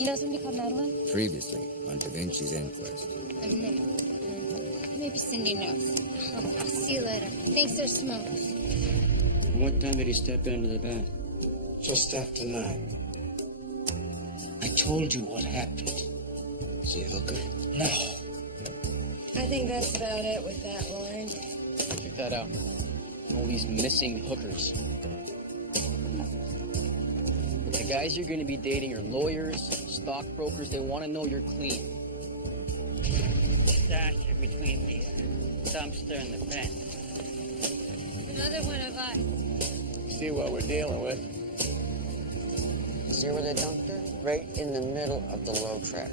You know somebody called Madeline? Previously on Vincis Inquest. Maybe Cindy knows. I'll see you later. Thanks, there's smoke. What time did he step into the bath? Just after 9. I told you what happened. Is he a hooker? No. I think that's about it with that line. Check that out. All these missing hookers. The guys you're going to be dating are lawyers, stockbrokers. They want to know you're clean. Stash it between the dumpster and the vent. Another one of us. See what we're dealing with. See where they dumped her? Right in the middle of the low track.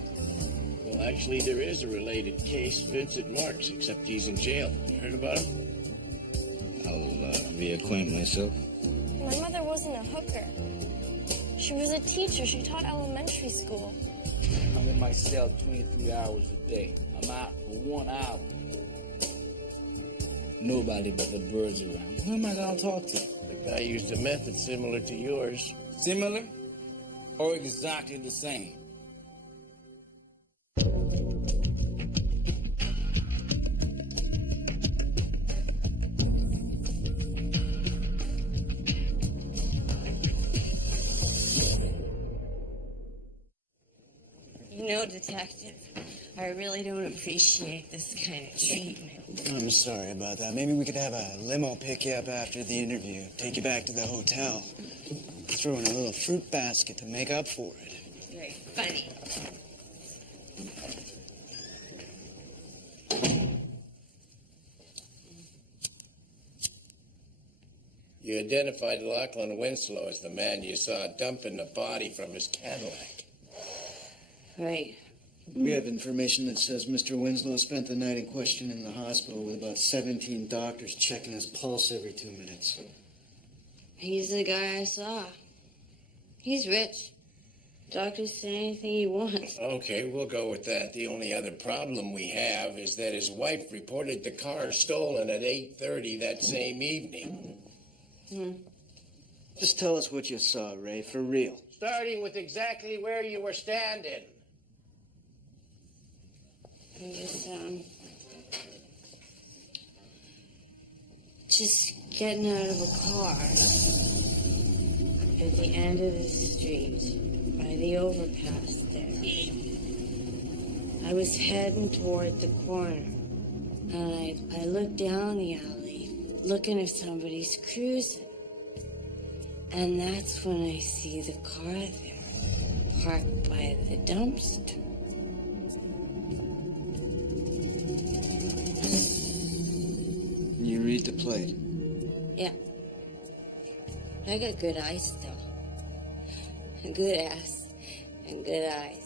Well, actually, there is a related case, Vincent Marks, except he's in jail. You heard about him? I'll reacquaint myself. My mother wasn't a hooker. She was a teacher. She taught elementary school. I'm in my cell 23 hours a day. I'm out for 1 hour. Nobody but the birds around. Who am I gonna talk to? The guy used a method similar to yours. Similar or exactly the same? You know, Detective, I really don't appreciate this kind of treatment. I'm sorry about that. Maybe we could have a limo pick you up after the interview, take you back to the hotel, throw in a little fruit basket to make up for it. Very funny. You identified Lachlan Winslow as the man you saw dumping the body from his Cadillac. Right. We have information that says Mr. Winslow spent the night in question in the hospital with about 17 doctors checking his pulse every 2 minutes. He's the guy I saw. He's rich. Doctors say anything he wants. Okay, we'll go with that. The only other problem we have is that his wife reported the car stolen at 8:30 that same evening. Just tell us what you saw, Ray, for real. Starting with exactly where you were standing. I was, just getting out of a car at the end of the street by the overpass there. I was heading toward the corner, and I looked down the alley, looking if somebody's cruising. And that's when I see the car there, parked by the dumpster. You read the plate. Yeah. I got good eyes, though. A good ass and good eyes.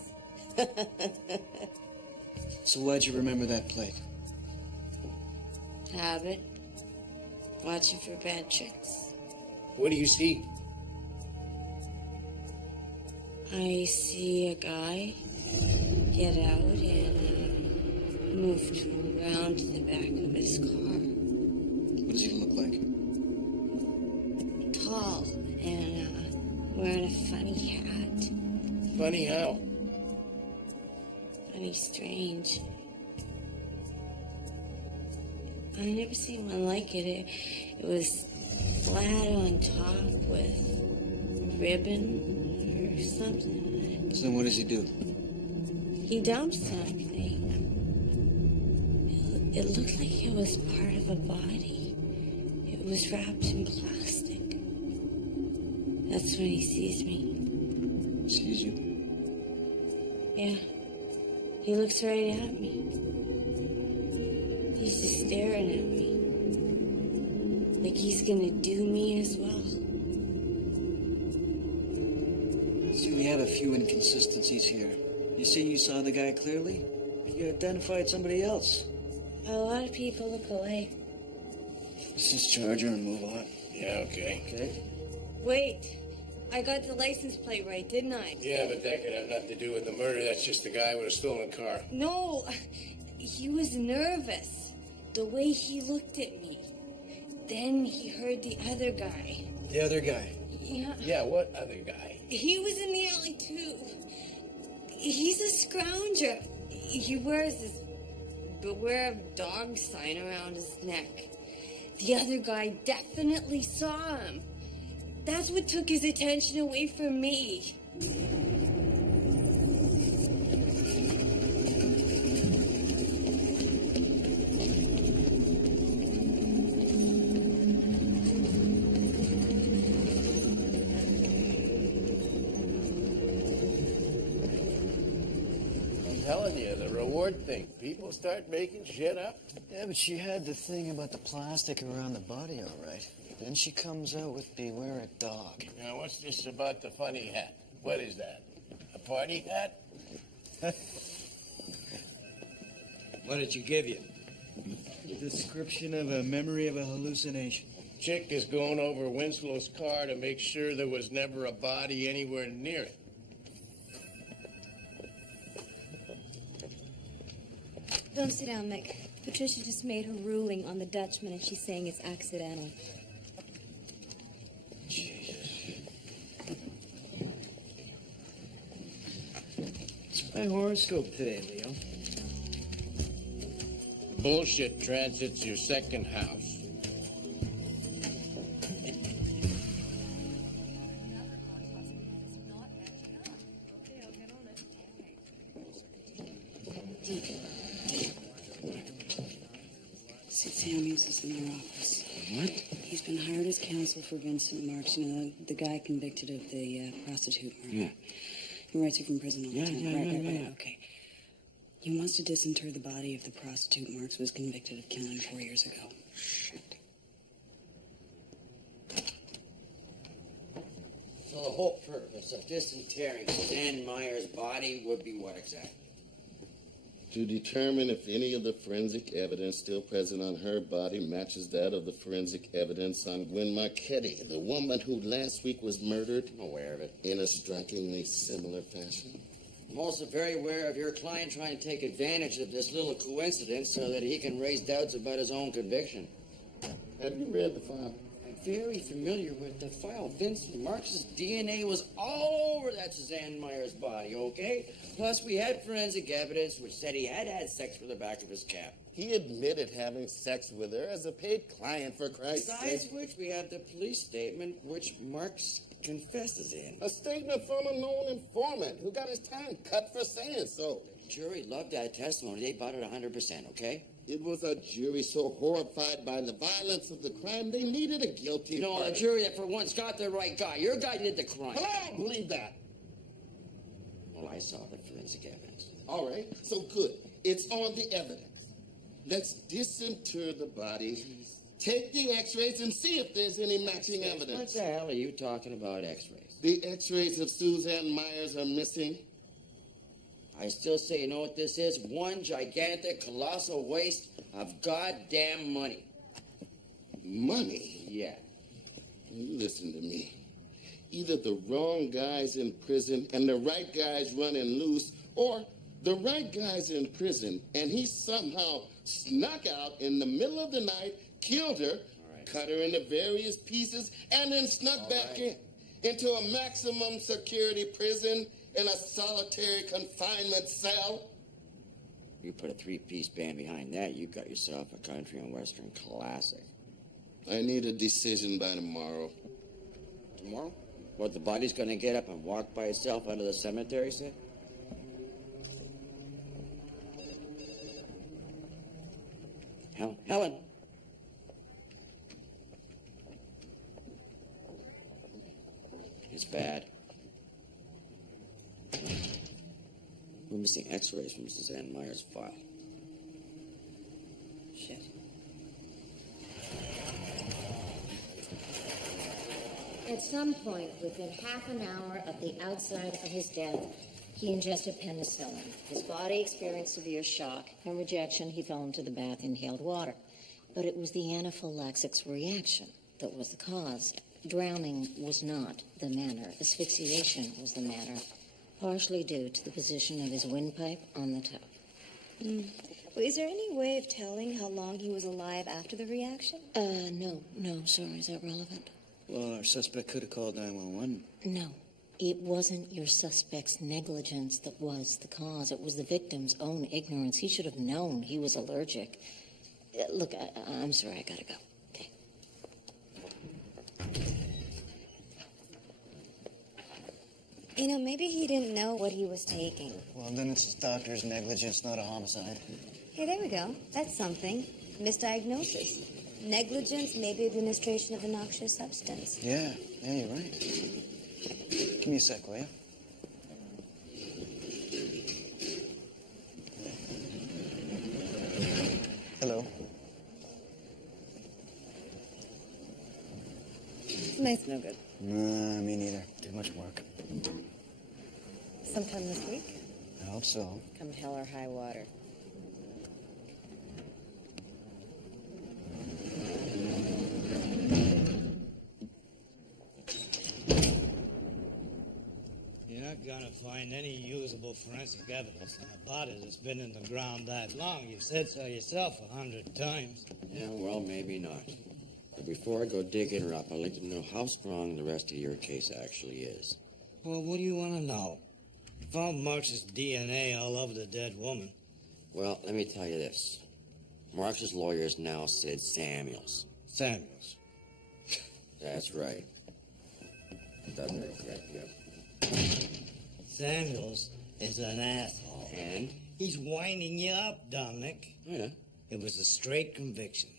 So why'd you remember that plate? Habit. Watching for bad tricks. What do you see? I see a guy get out and move around to the back of his car. What does he look like? Tall and wearing a funny hat. Funny how? Funny strange. I've never seen one like it. It was flat on top with ribbon or something. So then what does he do? He dumped something. It looked like it was part of a body. It was wrapped in plastic. That's when he sees me. Sees you? Yeah. He looks right at me. He's just staring at me. Like he's gonna do me as well. See, we have a few inconsistencies here. You say you saw the guy clearly, but you identified somebody else. A lot of people look alike. Let's just charge her and move on. Yeah, okay. Okay? Wait. I got the license plate right, didn't I? Yeah, but that could have nothing to do with the murder. That's just the guy with a stolen car. No. He was nervous. The way he looked at me. Then he heard the other guy. The other guy? Yeah. Yeah, what other guy? He was in the alley, too. He's a scrounger. He wears this beware of dog sign around his neck. The other guy definitely saw him. That's what took his attention away from me. Telling you, the reward thing. People start making shit up. Yeah, but she had the thing about the plastic around the body, all right. Then she comes out with beware a dog. Now, what's this about the funny hat? What is that? A party hat? What did she give you? A description of a memory of a hallucination. Chick is going over Winslow's car to make sure there was never a body anywhere near it. Don't sit down, Mick. Patricia just made her ruling on the Dutchman, and she's saying it's accidental. Jesus. It's my horoscope today, Leo. Bullshit transits your second house. Samuels is in your office. What? He's been hired as counsel for Vincent Marks, you know, the guy convicted of the prostitute murder. Yeah. He writes her from prison all the time. Yeah. Right, okay. He wants to disinter the body of the prostitute Marks was convicted of killing 4 years ago. Shit. So the whole purpose of disinterring Stan Meyer's body would be what exactly? To determine if any of the forensic evidence still present on her body matches that of the forensic evidence on Gwen Marchetti, the woman who last week was murdered. I'm aware of it. In a strikingly similar fashion. I'm also very aware of your client trying to take advantage of this little coincidence so that he can raise doubts about his own conviction. Have you read the file? I'm very familiar with the file. Vincent Marks' DNA was all over that Suzanne Meyer's body, okay? Plus, we had forensic evidence which said he had had sex with the back of his cap. He admitted having sex with her as a paid client, for Christ's Besides sake. which, we have the police statement which Marks confesses in. A statement from a known informant who got his time cut for saying so. The jury loved that testimony. They bought it 100%, okay? It was a jury so horrified by the violence of the crime, they needed a guilty No, verdict. a jury that for once got the right guy. Your guy did the crime. Well, I don't believe that. Well, I saw the forensic evidence. All right, so good. It's on the evidence. Let's disinter the body, take the x-rays, and see if there's any matching What evidence. the hell are you talking about, x-rays? The x-rays of Suzanne Myers are missing. I still say, you know what this is? One gigantic, colossal waste of goddamn money. Money? Yeah. You listen to me. Either the wrong guy's in prison and the right guy's running loose, or the right guy's in prison and he somehow snuck out in the middle of the night, killed her, cut her into various pieces, and then snuck back into a maximum security prison in a solitary confinement cell. You put a three-piece band behind that, you got yourself a country and western classic. I need a decision by tomorrow. Tomorrow? What, the body's gonna get up and walk by itself out of the cemetery, Sid? Helen. It's bad. We're missing x-rays from Suzanne Meyer's file. Shit. At some point, within half an hour of the outside of his death, he ingested penicillin. His body experienced severe shock and rejection. He fell into the bath, inhaled water. But it was the anaphylaxis reaction that was the cause. Drowning was not the manner. Asphyxiation was the manner, partially due to the position of his windpipe on the tub. Well, is there any way of telling how long he was alive after the reaction? No, sorry, is that relevant? Well, our suspect could have called 911. No. It wasn't your suspect's negligence that was the cause. It was the victim's own ignorance. He should have known he was allergic. Look, I'm sorry, I gotta go. Okay. You know, maybe he didn't know what he was taking. Well, then it's his doctor's negligence, not a homicide. Hey, there we go. That's something. Misdiagnosis. Negligence, maybe administration of a noxious substance. Yeah, you're right. Give me a sec, will you? Hello. Tonight's no good. Nah, me neither. Too much work. Sometime this week? I hope so. Come hell or high water. You're not gonna find any usable forensic evidence on a body that's been in the ground that long. You've said so yourself 100 times. Yeah, well, maybe not. But before I go digging her up, I'd like to know how strong the rest of your case actually is. Well, what do you want to know? You found Marx's DNA all over the dead woman. Well, let me tell you this. Marx's lawyer is now Sid Samuels. Samuels. That's right. That's very correct, yeah. Samuels is an asshole. And? He's winding you up, Dominic. Yeah. It was a straight conviction.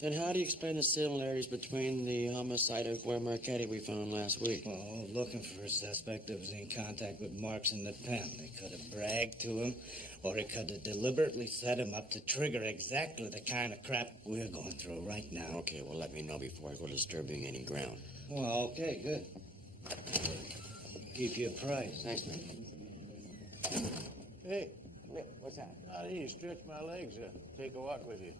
Then how do you explain the similarities between the homicide of Claire Marchetti we found last week? Well, looking for a suspect that was in contact with Marx in the pen. They could have bragged to him, or they could have deliberately set him up to trigger exactly the kind of crap we're going through right now. Okay, well, let me know before I go disturbing any ground. Well, okay, good. Keep you apprised. Thanks, man. Hey, What's that? I need to stretch my legs. Take a walk with you.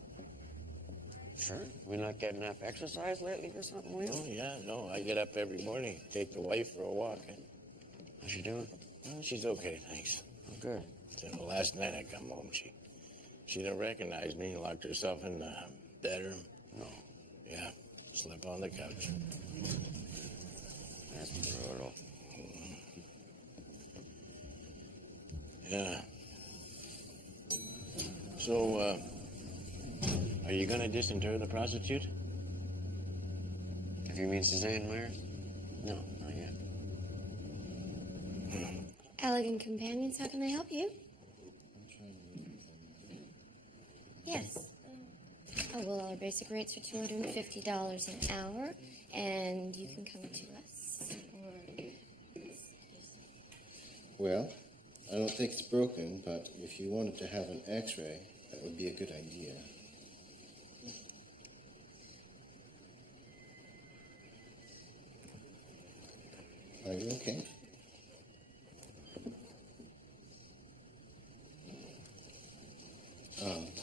Sure. We not getting enough exercise lately or something, William? Oh, yeah, no. I get up every morning, take the wife for a walk. How's she doing? Well, she's okay, thanks. Oh, good. So last night I come home, she didn't recognize me, locked herself in the bedroom. No. Yeah, slept on the couch. That's brutal. Yeah. So, are you gonna disinter the prostitute? If you mean Suzanne Myers? No, not yet. Elegant Companions, how can I help you? Yes. Oh, well, our basic rates are $250 an hour, and you can come to us. Well, I don't think it's broken, but if you wanted to have an x-ray, that would be a good idea. Are you okay?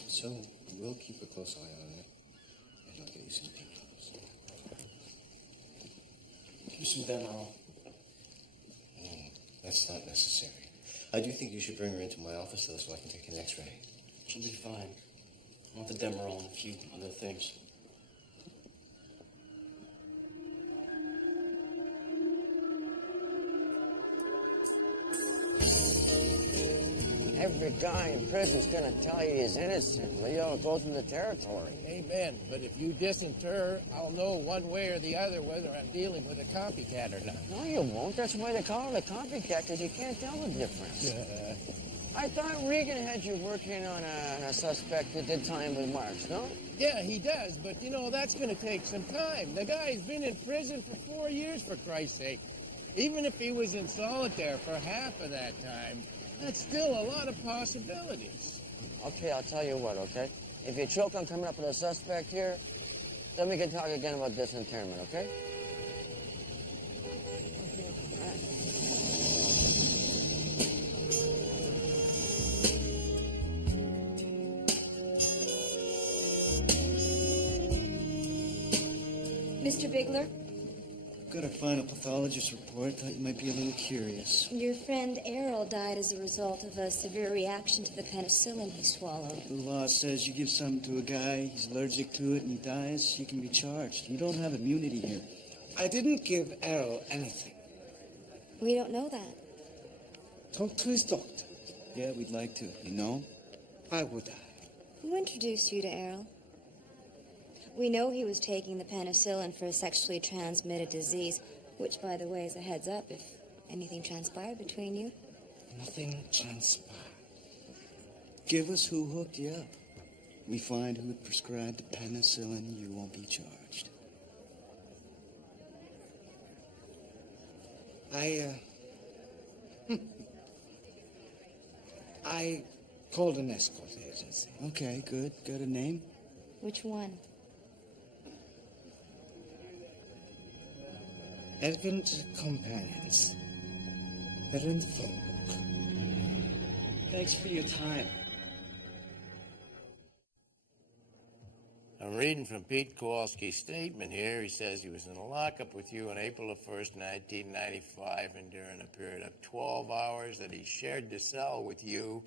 So we'll keep a close eye on it, and I'll get you some painkillers. Give you some Demerol. That's not necessary. I do think you should bring her into my office, though, so I can take an x-ray. She'll be fine. I want the Demerol and a few other things. Every guy in prison's gonna tell you he's innocent, Leo. It goes with the territory. Amen. But if you disinter, I'll know one way or the other whether I'm dealing with a copycat or not. No, you won't. That's why they call it a copycat, because you can't tell the difference. I thought Regan had you working on a suspect that did time with Marx, no? Yeah, he does, but, you know, that's going to take some time. The guy's been in prison for 4 years, for Christ's sake. Even if he was in solitary for half of that time, that's still a lot of possibilities. Okay, I'll tell you what, okay? If you choke on coming up with a suspect here, then we can talk again about disinterment, okay? Mr. Bigler, Got a final pathologist report. Thought you might be a little curious. your friend Errol died as a result of a severe reaction to the penicillin he swallowed. The law says you give something to a guy, he's allergic to it, and he dies, you can be charged. You don't have immunity here. I didn't give Errol anything. We don't know that. Talk to his doctor. Yeah, we'd like to. You know? Why would I? Who introduced you to Errol? We know he was taking the penicillin for a sexually transmitted disease, which, by the way, is a heads up if anything transpired between you. Nothing transpired. Give us who hooked you up. We find who prescribed the penicillin, you won't be charged. I called an escort agency. Okay, good. Got a name? Which one? Elegant companions. They're in the phone book. Thanks for your time. I'm reading from Pete Kowalski's statement here. He says he was in a lockup with you on April the 1st, 1995, and during a period of 12 hours that he shared the cell with you,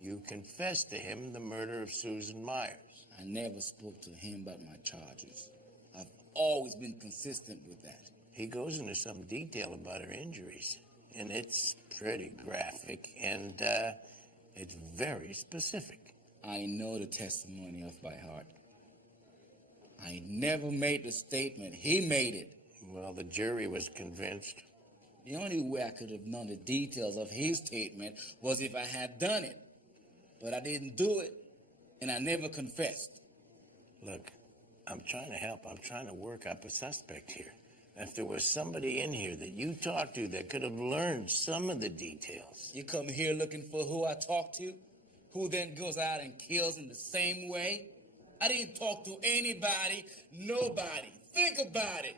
you confessed to him the murder of Susan Myers. I never spoke to him about my charges. I've always been consistent with that. He goes into some detail about her injuries, and it's pretty graphic, and it's very specific. I know the testimony off by heart. I never made the statement. He made it. Well, the jury was convinced. The only way I could have known the details of his statement was if I had done it. But I didn't do it, and I never confessed. Look, I'm trying to help. I'm trying to work up a suspect here. If there was somebody in here that you talked to that could have learned some of the details. You come here looking for who I talked to, who then goes out and kills in the same way? I didn't talk to anybody, nobody. Think about it.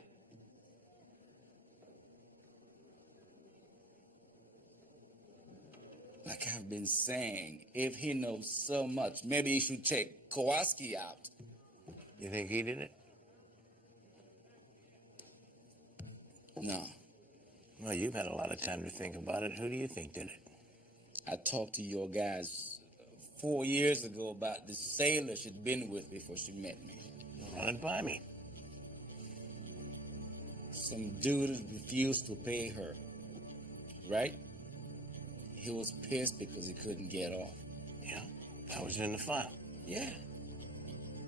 Like I've been saying, if he knows so much, maybe he should check Kowalski out. You think he did it? No. Well, you've had a lot of time to think about it. Who do you think did it? I talked to your guys 4 years ago about the sailor she'd been with before she met me. Run it by me. Some dude refused to pay her, right? He was pissed because he couldn't get off. Yeah, that was in the file. Yeah.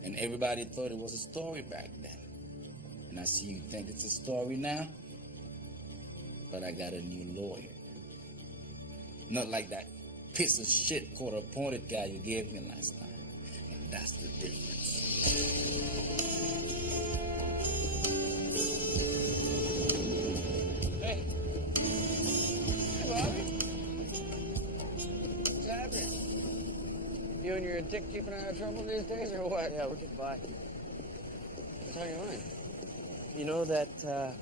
And everybody thought it was a story back then. And I see you think it's a story now, but I got a new lawyer. Not like that piece of shit court-appointed guy you gave me last time. And that's the difference. Hey. Hey, Bobby. What's happening? You and your dick keeping out of trouble these days, or what? Yeah, we're goodbye. What's on your mind? You know that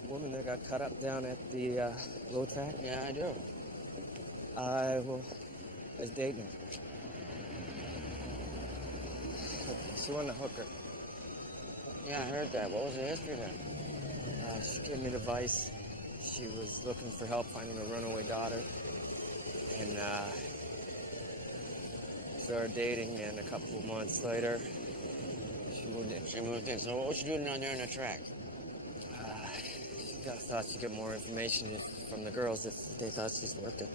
woman that got cut up down at the low track? Yeah, I do. I was dating her. She wanted to hook her. Yeah, I heard that. What was the history there? She gave me the advice. She was looking for help finding a runaway daughter. And started dating, and a couple of months later, she moved in. She moved in. So what was she doing down there in the track? She thought she'd get more information from the girls if they thought she's working.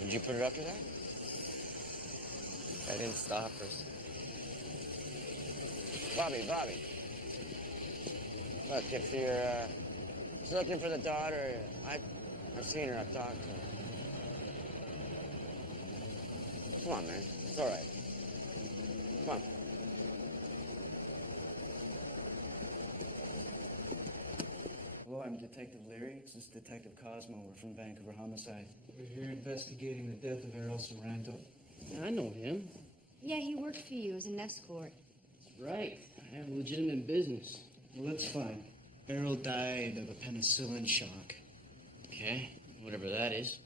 Did you put it up to that? I didn't stop her. Bobby. Look, if you're just looking for the daughter, I've seen her, I've talked to her. Come on, man. It's all right. Come on. Hello, I'm Detective Leary. This is Detective Cosmo. We're from Vancouver Homicide. We're here investigating the death of Errol Sorrento. I know him. Yeah, he worked for you as an escort. That's right. I have a legitimate business. Well, that's fine. Errol died of a penicillin shock. Okay, whatever that is.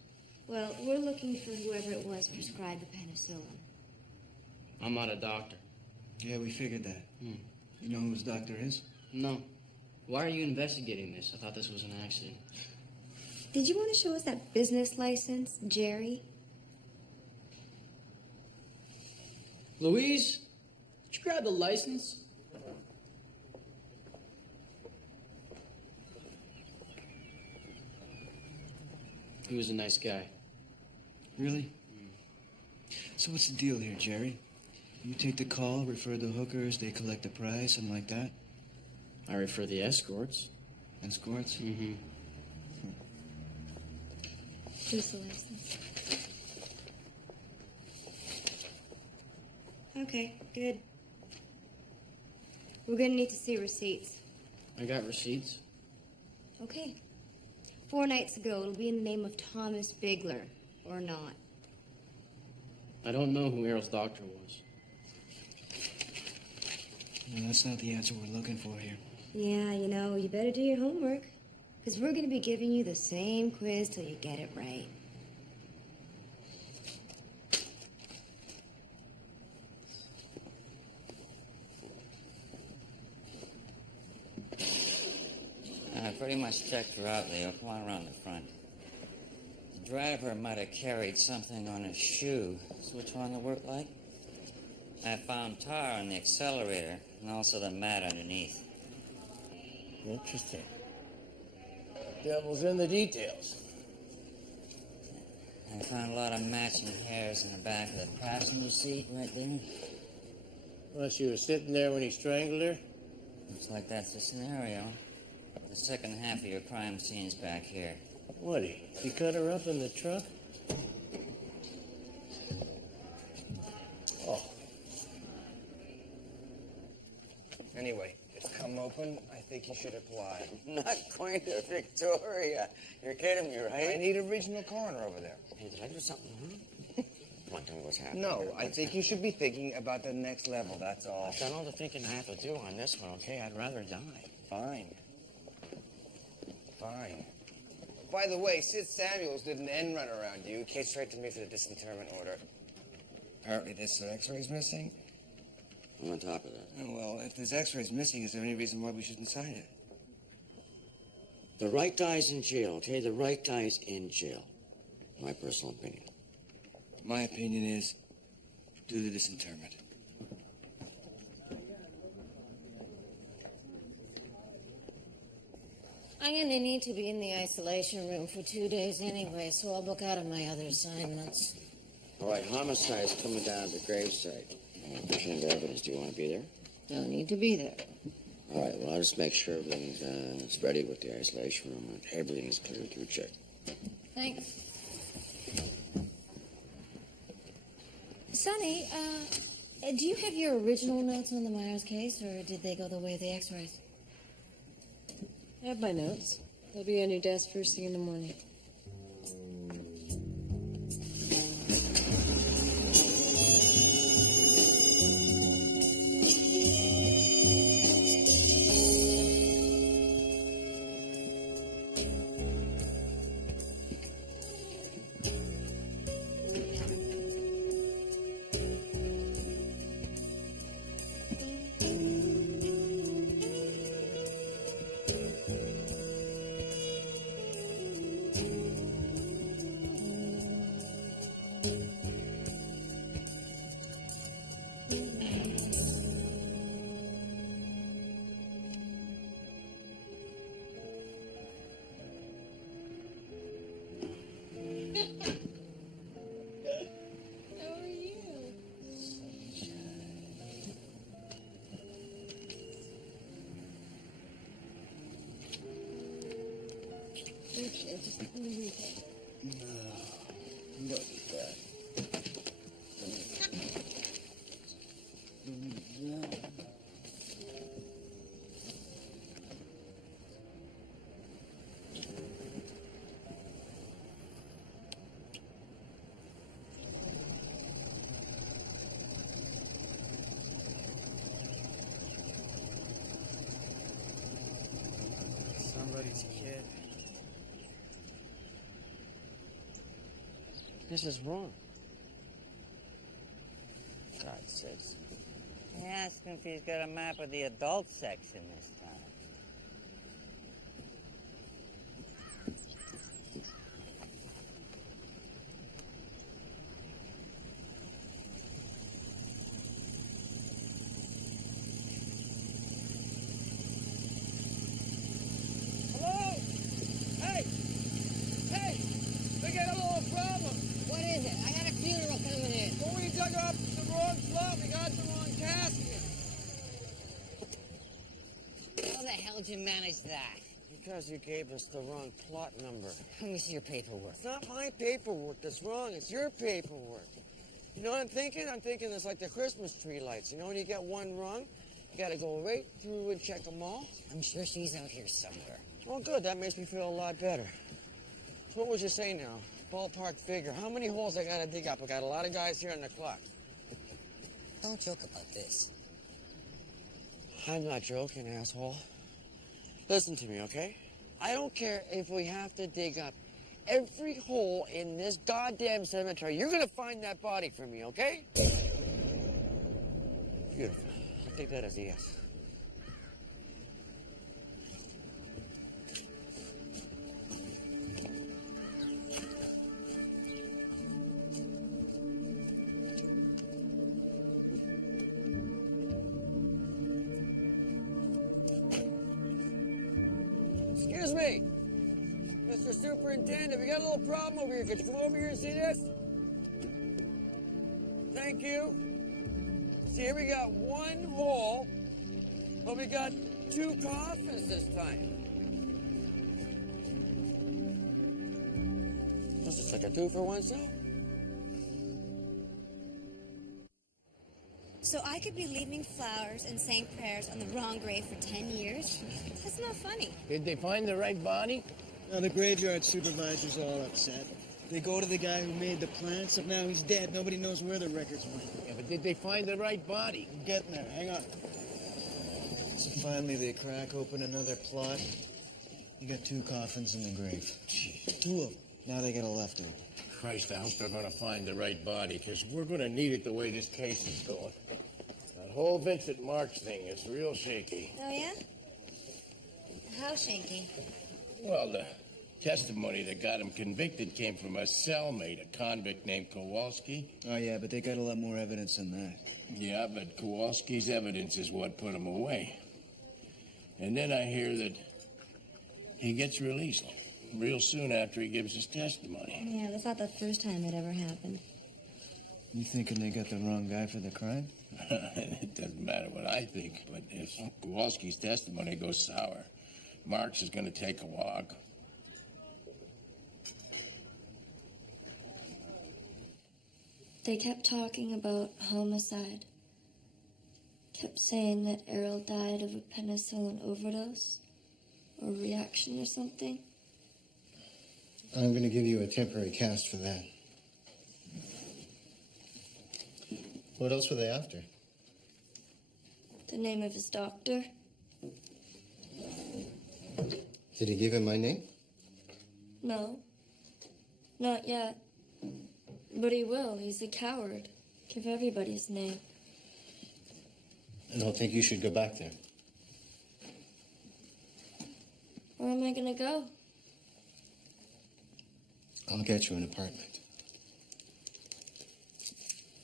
Well, we're looking for whoever it was prescribed the penicillin. I'm not a doctor. Yeah, we figured that. You know who his doctor is? No. Why are you investigating this? I thought this was an accident. Did you want to show us that business license, Jerry? Louise, did you grab the license? He was a nice guy. Really? So what's the deal here, Jerry? You take the call, refer the hookers, they collect the price, something like that? I refer the escorts. Escorts? Mm-hmm. Who's the license? Okay, good. We're gonna need to see receipts. I got receipts. Okay. 4 nights ago, it'll be in the name of Thomas Bigler, or not. I don't know who Errol's doctor was. No, that's not the answer we're looking for here. Yeah, you know, you better do your homework. Because we're gonna be giving you the same quiz till you get it right. I pretty much checked her out, Leo. Come on around the front. The driver might have carried something on his shoe. Switch on the work light? I found tar on the accelerator and also the mat underneath. Interesting. Devil's in the details. I found a lot of matching hairs in the back of the passenger seat right there. Well, she was sitting there when he strangled her? Looks like that's the scenario. The second half of your crime scene's back here. What, he cut her up in the truck? Oh. Anyway, it's come open. I think you should apply. Not going to Victoria. You're kidding me, right? I need a regional coroner over there. Hey, did I do something wrong? Come on, tell me what's happening. No, I think you should be thinking about the next level, that's all. I've done all the thinking I have to do on this one, okay? I'd rather die. Fine. Fine. By the way, Sid Samuels did an end run around you. He came straight to me for the disinterment order. Apparently there's some x-rays missing. I'm on top of that. Oh, well, if there's x-rays missing, is there any reason why we shouldn't sign it? The right guy's in jail, okay? The right guy's in jail. My personal opinion. My opinion is, do the disinterment. I'm going to need to be in the isolation room for 2 days anyway, so I'll book out of my other assignments. All right, homicide's coming down to the gravesite. Pushing the evidence. Do you want to be there? Don't need to be there. All right, well, I'll just make sure everything's is ready with the isolation room and everything is cleared through check. Thanks. Sonny, do you have your original notes on the Myers case, or did they go the way of the x-rays? I have my notes. They'll be on your desk first thing in the morning. Somebody's kid. This is wrong. God sakes. Ask him if he's got a map of the adult section this time. Hello? Hey! Hey! manage that? Because you gave us the wrong plot number. Let me see your paperwork. It's not my paperwork that's wrong. It's your paperwork. You know what I'm thinking? I'm thinking it's like the Christmas tree lights. You know, when you get one wrong, you got to go right through and check them all. I'm sure she's out here somewhere. Oh, good. That makes me feel a lot better. So what would you say now? Ballpark figure. How many holes I got to dig up? I got a lot of guys here on the clock. Don't joke about this. I'm not joking, asshole. Listen to me, okay? I don't care if we have to dig up every hole in this goddamn cemetery. You're gonna find that body for me, okay? Beautiful. I'll take that as a yes. Excuse me, Mr. Superintendent, we got a little problem over here. Could you come over here and see this? Thank you. See, here we got one hole, but we got two coffins this time. This is like a 2 for 1 sale. So I could be leaving flowers and saying prayers on the wrong grave for 10 years? That's not funny. Did they find the right body? Now, the graveyard supervisor's all upset. They go to the guy who made the plants, and now he's dead. Nobody knows where the records went. Yeah, but did they find the right body? I'm getting there. Hang on. So finally, they crack open another plot. You got 2 coffins in the grave. 2 of them. Now they got a leftover. Christ, I hope they're going to find the right body, because we're going to need it the way this case is going. That whole Vincent Marks thing is real shaky. Oh, yeah? How shaky? Well, the testimony that got him convicted came from a cellmate, a convict named Kowalski. Oh, yeah, but they got a lot more evidence than that. Yeah, but Kowalski's evidence is what put him away. And then I hear that he gets released real soon after he gives his testimony. Yeah, that's not the first time it ever happened. You thinking they got the wrong guy for the crime? It doesn't matter what I think, but if Kowalski's testimony goes sour, Marks is going to take a walk. They kept talking about homicide. Kept saying that Errol died of a penicillin overdose or reaction or something. I'm going to give you a temporary cast for that. What else were they after? The name of his doctor. Did he give him my name? No. Not yet. But he will. He's a coward. Give everybody his name. I don't think you should go back there. Where am I gonna go? I'll get you an apartment.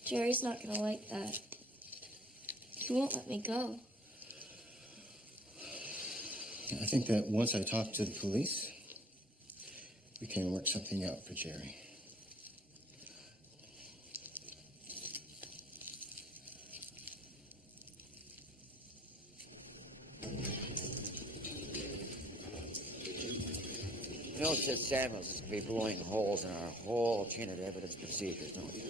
Jerry's not gonna like that. He won't let me go. I think that once I talk to the police, we can work something out for Jerry. You know, Sid Samuels is going to be blowing holes in our whole chain of evidence procedures, don't you?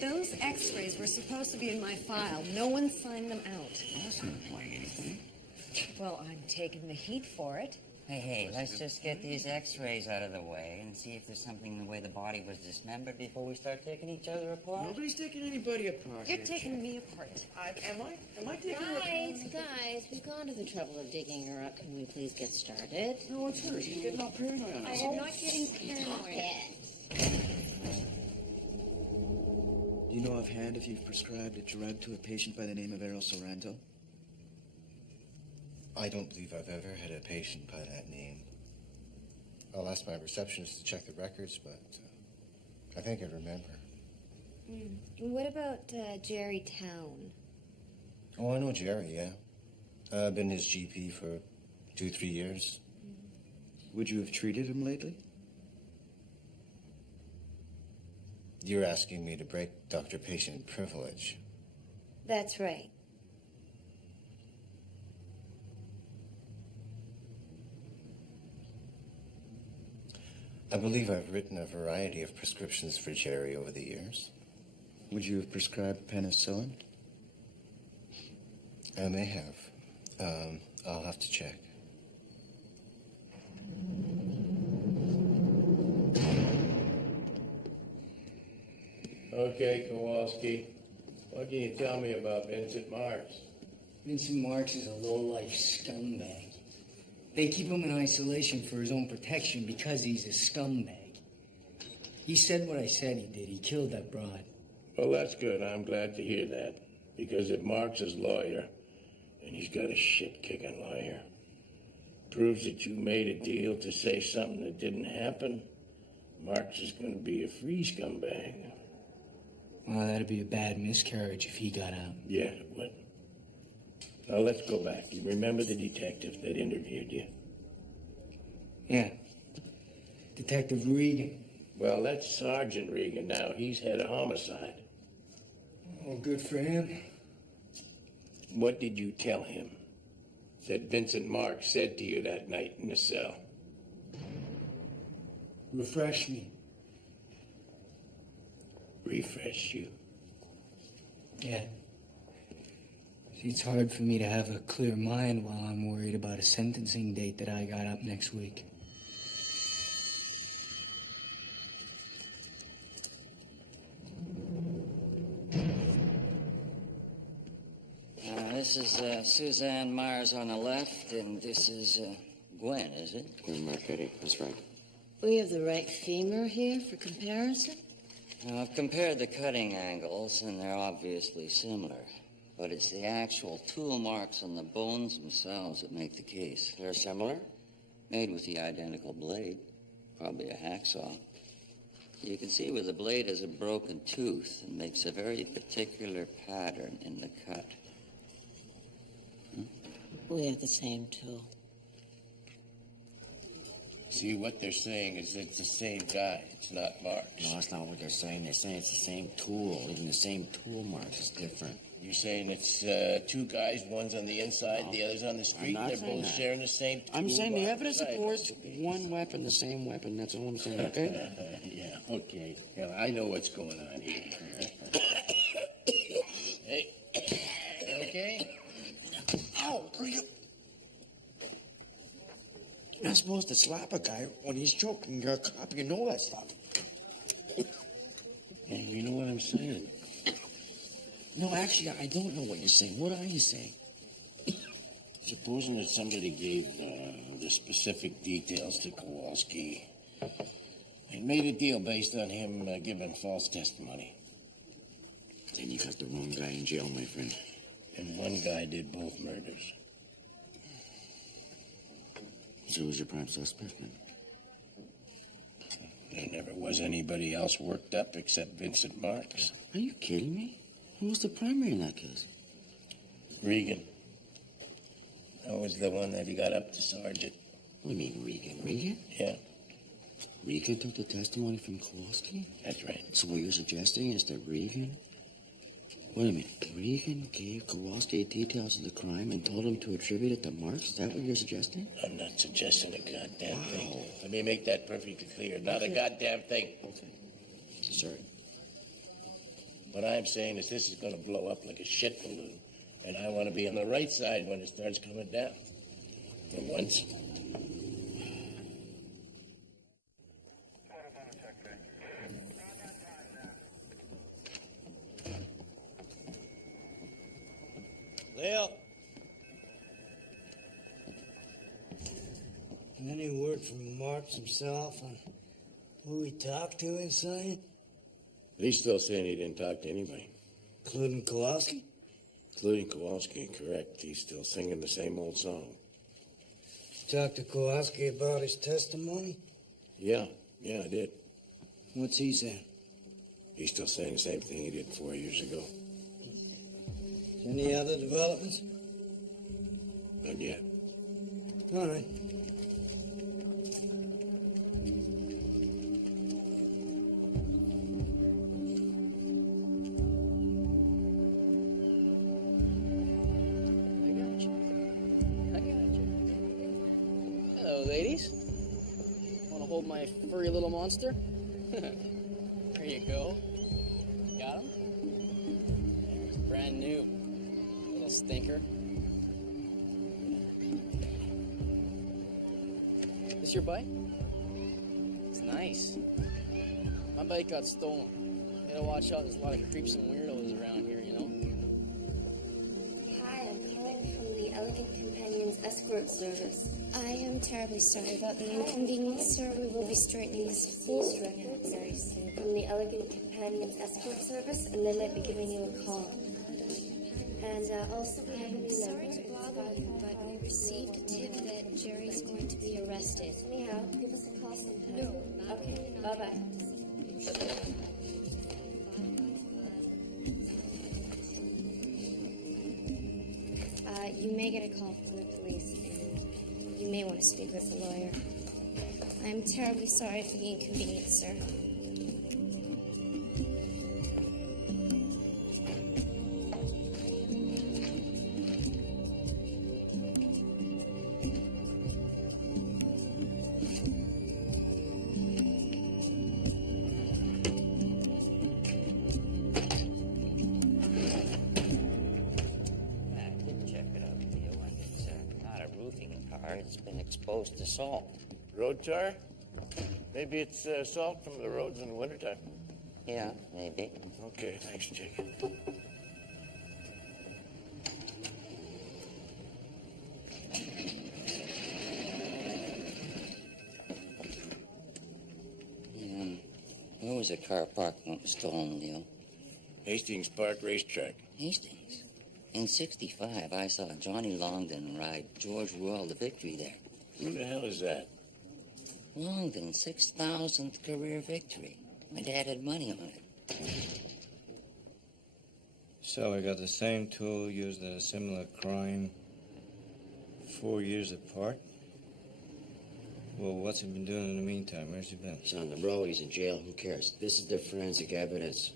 Those x-rays were supposed to be in my file. No one signed them out. I wasn't implying anything. Well, I'm taking the heat for it. Hey, let's just get these x-rays out of the way and see if there's something in the way the body was dismembered before we start taking each other apart. Nobody's taking anybody apart. You're taking me apart. Am I? Am I taking her apart? Guys, we've gone to the trouble of digging her up. Can we please get started? No, it's her. She's getting all paranoid on us. I am not getting paranoid. Do you know offhand if you've prescribed a drug to a patient by the name of Errol Sorrento? I don't believe I've ever had a patient by that name. I'll ask my receptionist to check the records, but I think I remember. What about Jerry Town? Oh, I know Jerry, yeah. I've been his GP for 2-3 years. Would you have treated him lately? You're asking me to break doctor-patient privilege. That's right. I believe I've written a variety of prescriptions for Jerry over the years. Would you have prescribed penicillin? I may have. I'll have to check. Okay, Kowalski. What can you tell me about Vincent Marks? Vincent Marks is a low-life scumbag. They keep him in isolation for his own protection because he's a scumbag. He said what I said he did. He killed that broad. Well, that's good. I'm glad to hear that. Because if Marks is lawyer, and he's got a shit-kicking lawyer, proves that you made a deal to say something that didn't happen, Marks is going to be a free scumbag. Well, that'd be a bad miscarriage if he got out. Yeah, it would. Now, let's go back. You remember the detective that interviewed you? Yeah. Detective Regan. Well, that's Sergeant Regan now. He's head of homicide. Oh, good for him. What did you tell him that Vincent Marks said to you that night in the cell? Refresh me. Refresh you? Yeah. See, it's hard for me to have a clear mind while I'm worried about a sentencing date that I got up next week. This is Suzanne Myers on the left, and this is Gwen, is it? Gwen Marchetti, that's right. We have the right femur here for comparison? Now, I've compared the cutting angles, and they're obviously similar. But it's the actual tool marks on the bones themselves that make the case. They're similar? Made with the identical blade. Probably a hacksaw. You can see where the blade has a broken tooth and makes a very particular pattern in the cut. We have the same tool. See, what they're saying is it's the same guy. It's not Marks. No, that's not what they're saying. They're saying it's the same tool. Even the same tool marks is different. You're saying it's two guys, one's on the inside, the other's on the street, I'm not they're both saying that. sharing the same tool. I'm saying the box. evidence Right. supports one weapon, the same weapon. That's all I'm saying, okay? Yeah, okay. Yeah, I know what's going on here. Hey, okay? Ow! You're not supposed to slap a guy when he's choking. You're a cop. You know that stuff. Yeah, you know what I'm saying? No, actually, I don't know what you're saying. What are you saying? Supposing that somebody gave the specific details to Kowalski and made a deal based on him giving false testimony. Then you got the wrong guy in jail, my friend. And one guy did both murders. So who's your prime suspect then? There never was anybody else worked up except Vincent Marks. Are you kidding me? Who was the primary in that case? Regan. That was the one that he got up to sergeant. What do you mean, Regan? Regan? Yeah, Regan took the testimony from Kowalski? that's right. So what you're suggesting is that Regan... Wait a minute. Regan gave Kowalski details of the crime and told him to attribute it to Marks? Is that what you're suggesting? I'm not suggesting a goddamn thing. Let me make that perfectly clear. Not a goddamn thing. Okay. Sorry. What I'm saying is this is going to blow up like a shit balloon. And I want to be on the right side when it starts coming down. For once. Leo. Any word from Marks himself on who he talked to inside? He's still saying he didn't talk to anybody. Including Kowalski? Including Kowalski, correct. He's still singing the same old song. Talked to Kowalski about his testimony? Yeah, I did. What's he saying? He's still saying the same thing he did 4 years ago. Any other developments? Not yet. All right. Hello, ladies. Want to hold about my furry little monster? There you go. Got him? There's brand new. Little stinker. This your bike? It's nice. My bike got stolen. You gotta watch out, there's a lot of creeps and weirdos around here, you know? Hi, I'm calling from the Elegant Companions Escort Service. I am terribly sorry about the inconvenience, sir. We will be straightening this full record very soon. From the Elegant Companions Escort Service, and they might be giving you a call. And also, we have a new Sorry number. to bother you, but we received a tip that Jerry's going to be arrested. Anyhow, give us a call sometime. No. Okay, bye-bye. You may get a call from the police, and you may want to speak with a lawyer. I'm terribly sorry for the inconvenience, sir. It's been exposed to salt. Road tar? Maybe it's salt from the roads in the wintertime. Yeah, maybe. Okay, thanks, Jake. Where was the car parked when it was stolen, Leo? Hastings Park Racetrack. Hastings. In '65, I saw Johnny Longdon ride George Royal to victory there. Who the hell is that? Longdon's 6,000th career victory. My dad had money on it. So we got the same tool used in a similar crime 4 years apart? Well, what's he been doing in the meantime? Where's he been? He's on the road. He's in jail. Who cares? This is the forensic evidence.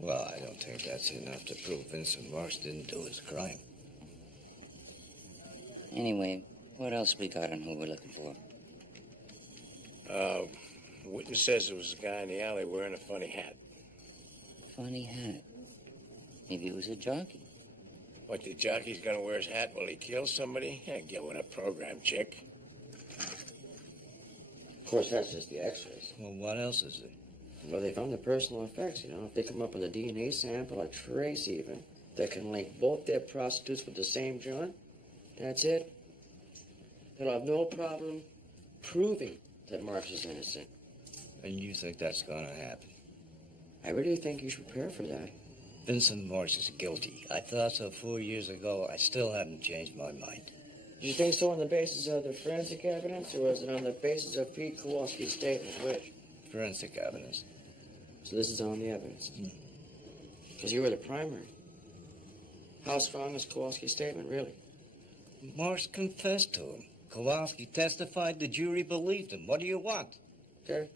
Well, I don't think that's enough to prove Vincent Marks didn't do his crime. Anyway, what else we got on who we're looking for? Witness says there was a guy in the alley wearing a funny hat. Funny hat. Maybe it was a jockey. What, the jockey's gonna wear his hat while he kills somebody? Yeah, get with a program, chick. Of course, that's just the x-rays. Well, what else is there? Well, they found the personal effects, you know. If they come up with a DNA sample, a trace even, that can link both dead prostitutes with the same joint, that's it. They'll have no problem proving that Marks is innocent. And you think that's gonna happen? I really think you should prepare for that. Vincent Marks is guilty. I thought so 4 years ago. I still haven't changed my mind. Did you think so on the basis of the forensic evidence, or was it on the basis of Pete Kowalski's statement? Which? Forensic evidence. So this is on the evidence. Because you were the primary. How strong is Kowalski's statement, really? Marks confessed to him. Kowalski testified. The jury believed him. What do you want? Okay.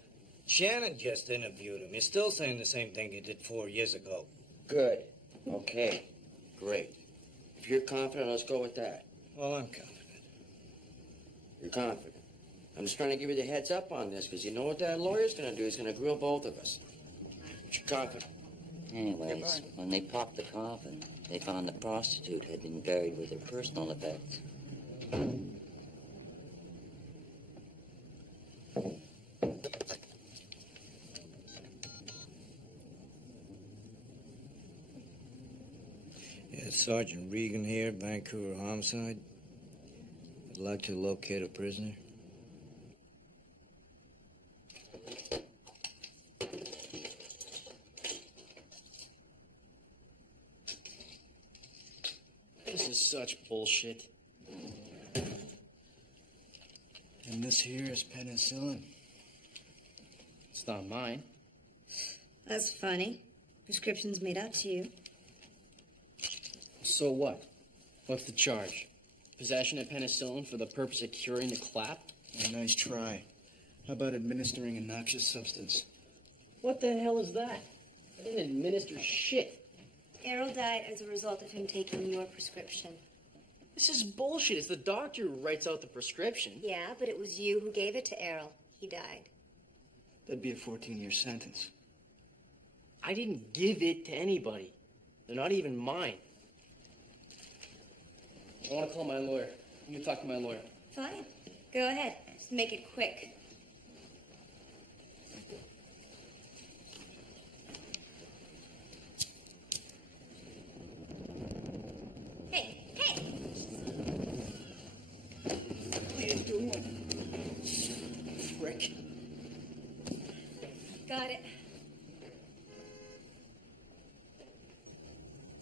Shannon just interviewed him. You're still saying the same thing you did 4 years ago. Good. Okay. Great. If you're confident, let's go with that. Well, I'm confident. You're confident. I'm just trying to give you the heads up on this, because you know what that lawyer's going to do? He's going to grill both of us. But you're confident. Anyways, when they popped the coffin, they found the prostitute had been buried with her personal effects. Yeah, Sergeant Regan here, Vancouver Homicide. I'd like to locate a prisoner. This is such bullshit. And this here is penicillin. It's not mine. That's funny. Prescription's made out to you. So what? What's the charge? Possession of penicillin for the purpose of curing the clap? A nice try. How about administering a noxious substance? What the hell is that? I didn't administer shit. Errol died as a result of him taking your prescription. This is bullshit. It's the doctor who writes out the prescription. Yeah, but it was you who gave it to Errol. He died. That'd be a 14-year sentence. I didn't give it to anybody. They're not even mine. I want to call my lawyer. I'm going to talk to my lawyer. Fine. Go ahead. Just make it quick. Hey, hey! What are you doing? Frick. Got it.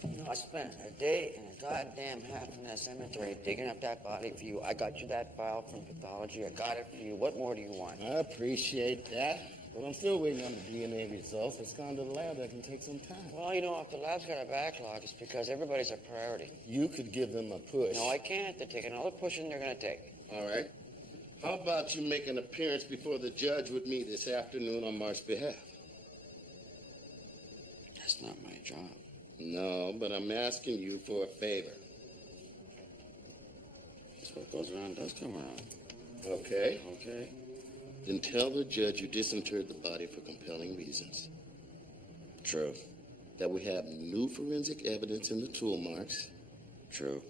You know, I spent a day and a goddamn half in that cemetery digging up that body for you. I got you that file from pathology. I got it for you. What more do you want? I appreciate that, but I'm still waiting on the DNA results. It's gone to the lab. That can take some time. Well, you know, if the lab's got a backlog, it's because everybody's a priority. You could give them a push. No, I can't. They're taking all the pushing they're going to take. All right. How about you make an appearance before the judge with me this afternoon on Mark's behalf? That's not my job. No, but I'm asking you for a favor. That's what goes around does come around. Okay. Okay. Then tell the judge you disinterred the body for compelling reasons. True. That we have new forensic evidence in the tool marks. True.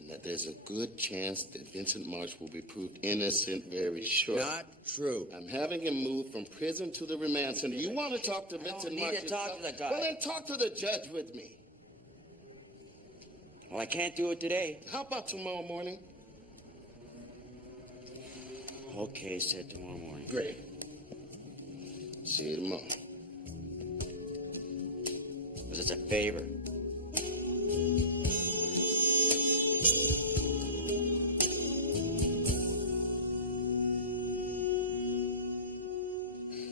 And that there's a good chance that Vincent Marks will be proved innocent very shortly. Not true. I'm having him moved from prison to the remand center. You want to talk to Vincent need Marks? to talk to the guy. Well, then talk to the judge with me. Well, I can't do it today. How about tomorrow morning? Okay, said tomorrow morning. Great. See you tomorrow. Because it's a favor.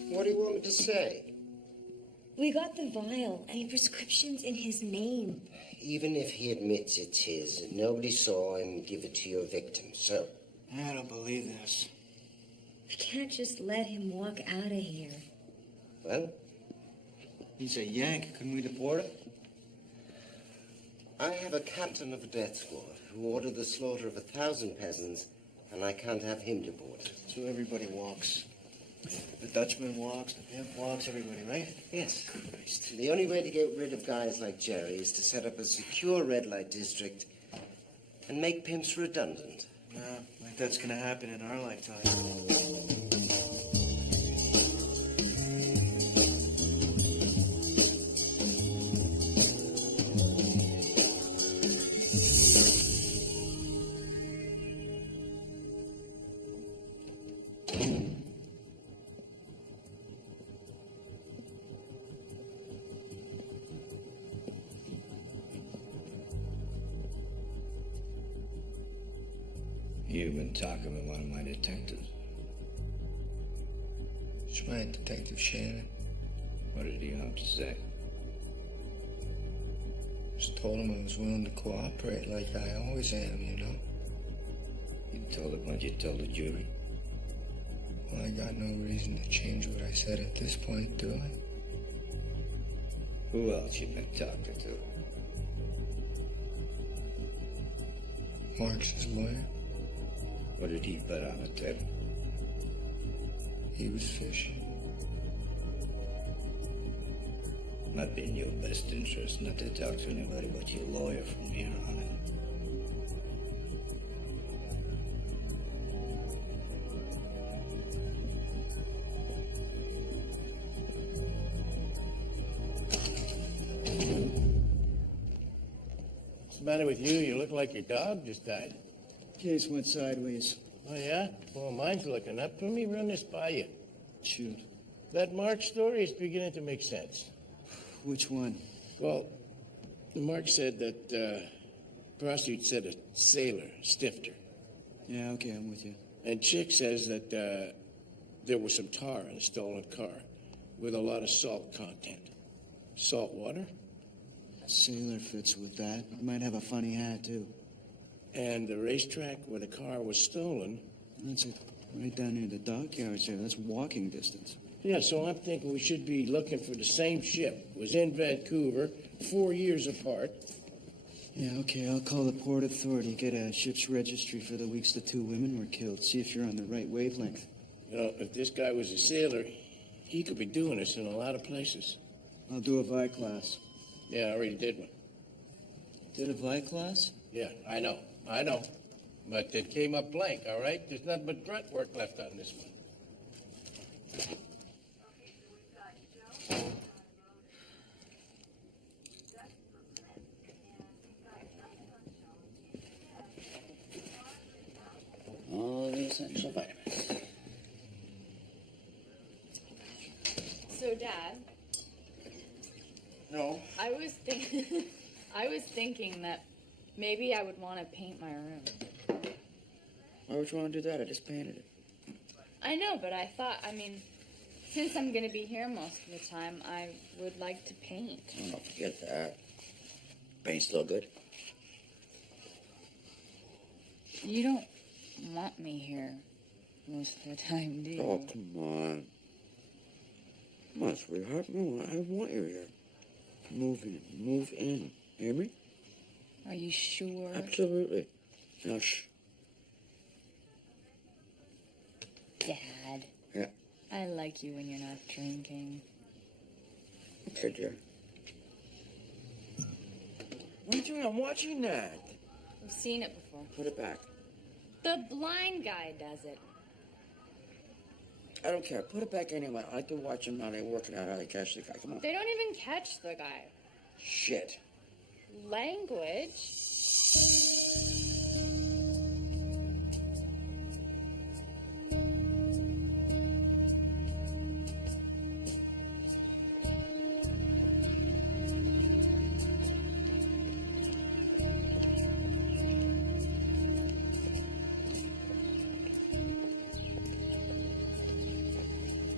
What do you want me to say? We got the vial. Any prescriptions in his name? Even if he admits it's his, nobody saw him give it to your victim, so... I don't believe this. We can't just let him walk out of here. Well? He's a Yank. Couldn't we deport him? I have a captain of a death squad who ordered the slaughter of 1,000 peasants, and I can't have him deported. So everybody walks. The Dutchman walks, the pimp walks, everybody, right? Yes. The only way to get rid of guys like Jerry is to set up a secure red light district and make pimps redundant. No, like that's gonna happen in our lifetime. You've been talking with one of my detectives. It's my Detective Shannon. What did he have to say? Just told him I was willing to cooperate like I always am, you know? You told him what you told the jury? Well, I got no reason to change what I said at this point, do I? Who else you been talking to? Mark's lawyer. What did he put on the table? He was fishing. Might be in your best interest not to talk to anybody but your lawyer from here on out. What's the matter with you? You look like your dog just died. Case went sideways. Oh, yeah? Well, mine's looking up. Let me run this by you. Shoot. That Mark story is beginning to make sense. Which one? Well, Mark said that prostitute said a sailor stiffed her. Yeah, okay, I'm with you. And Chick says that there was some tar in a stolen car with a lot of salt content. Salt water? Sailor fits with that. He might have a funny hat, too. And the racetrack where the car was stolen. That's it. Right down near the dockyards there. That's walking distance. Yeah, so I'm thinking we should be looking for the same ship. It was in Vancouver, 4 years apart. Yeah, okay, I'll call the Port Authority, get a ship's registry for the weeks the two women were killed, see if you're on the right wavelength. You know, if this guy was a sailor, He could be doing this in a lot of places. I'll do a Vi class. Yeah, I already did one. Did a Vi class? Yeah, I know. But it came up blank, all right? There's nothing but grunt work left on this one. All the essential vitamins. So, Dad. No. I was thinking that maybe I would want to paint my room. Why would you want to do that? I just painted it. I know, but I thought, since I'm going to be here most of the time, I would like to paint. Oh, don't forget that. Paint's still good. You don't want me here most of the time, do you? Oh, come on. Come on, sweetheart. No, I want you here. Move in. Move in. Hear me? Are you sure? Absolutely. Now, shh. Dad. Yeah. I like you when you're not drinking. Okay, dear. What are you doing? I'm watching that. I've seen it before. Put it back. The blind guy does it. I don't care. Put it back anyway. I like to watch them how they work it out, how they catch the guy. Come on. They don't even catch the guy. Shit. Language?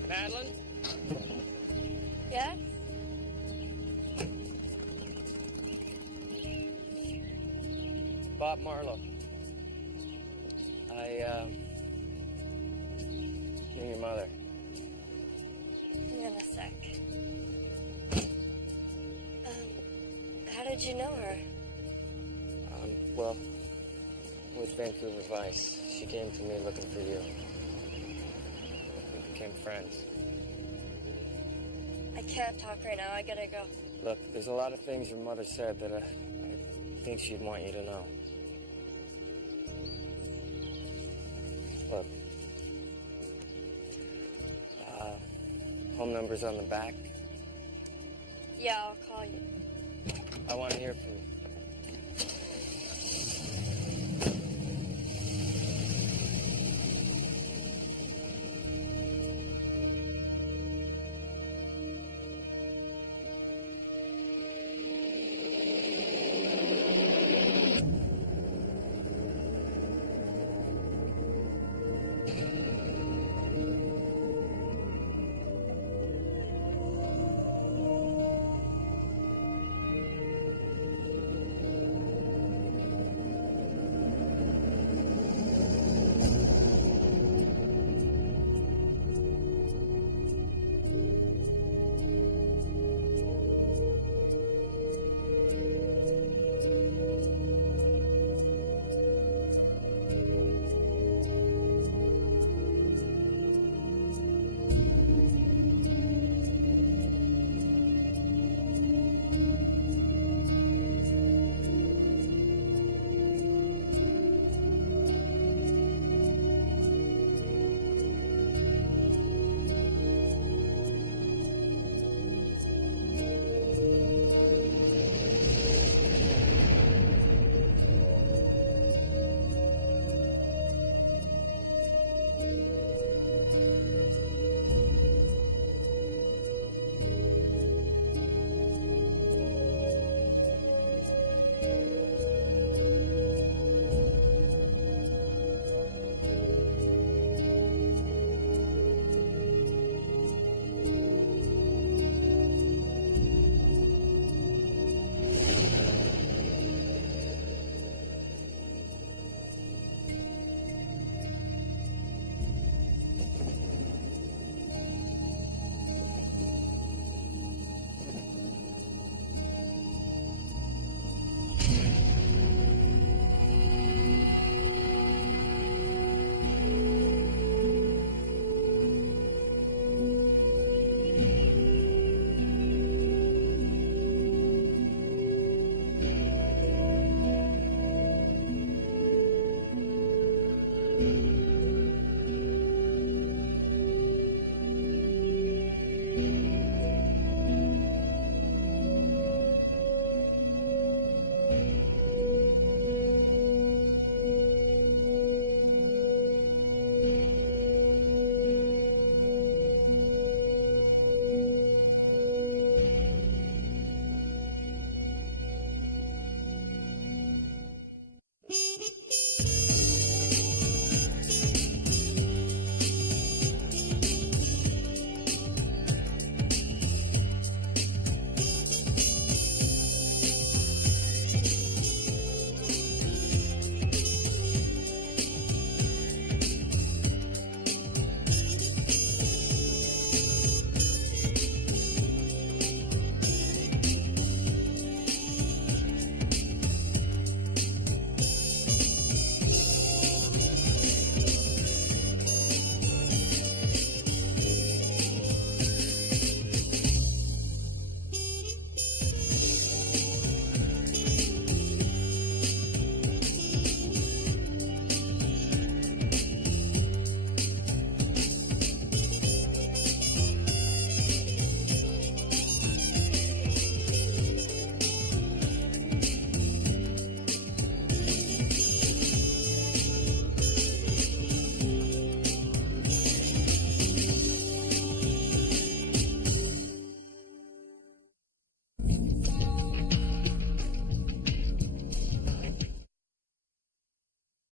Madeline? Yeah? Bob Marlowe. Knew your mother. Hang on a sec. How did you know her? Well, with Vancouver Vice. She came to me looking for you. We became friends. I can't talk right now. I gotta go. Look, there's a lot of things your mother said that I think she'd want you to know. Look. Home number's on the back. Yeah, I'll call you. I want to hear from you.